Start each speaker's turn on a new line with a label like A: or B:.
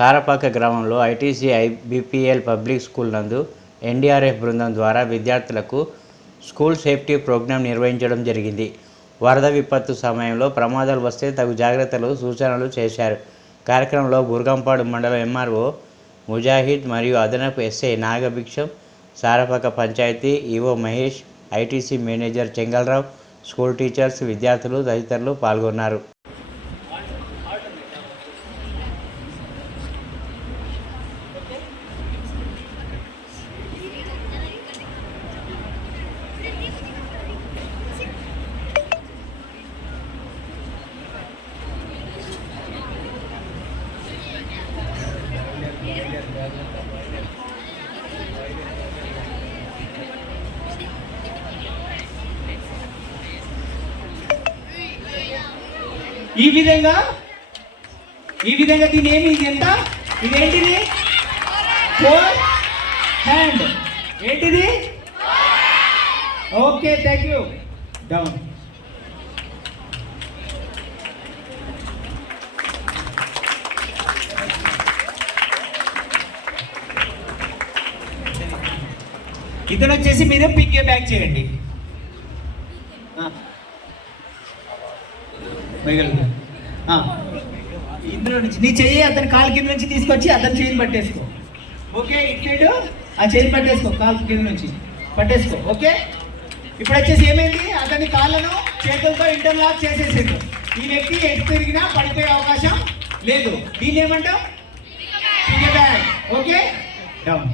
A: సారపాక గ్రామంలో ITC IBPL public school నందు NDRF బృందం ద్వారా విద్యార్థులకు స్కూల్ సేఫ్టీ ప్రోగ్రాం నిర్వహించడం జరిగింది. వరద విపత్తు సమయంలో ప్రమాదాలు వస్తే తగు జాగ్రత్తలు సూచనలు చేశారు. కార్యక్రమంలో బుర్గంపాడు మండలం ఎంఆర్ఓ ముజాహిద్ మరియు అదనపు SI Nagabhiksham Sarapaka panchayat EO Mahesh ITC manager Chengalrao school teachers విద్యార్థులు తదితరులు పాల్గొన్నారు.
B: ఈ విధంగా ఈ విధంగా దీని ఏమి? ఇది ఎంత? ఇదేంటిది ఫోర్ హ్యాండ్ ఏంటిది? ఓకే థ్యాంక్ యూ డౌన్ ఇతను వచ్చేసి మీరు పిక్. బ్యాక్ చేయండి. ఇందులో నుంచి నీ చెయ్యి అతని కాలు కింద నుంచి తీసుకొచ్చి అతని చేయిని పట్టేసుకో. ఓకే ఇటు ఆ చేయిని పట్టేసుకో కాలు కింద నుంచి. పట్టేసుకో ఓకే? ఇప్పుడు వచ్చేసి ఏమైంది? అతని కాళ్ళను చేతులతో ఇంటర్లాక్ చేసేసిండు ఈ వ్యక్తి ఎటు తిరిగినా పడిపోయే అవకాశం లేదు. దీన్ని ఏమంటాం ఓకే? డౌన్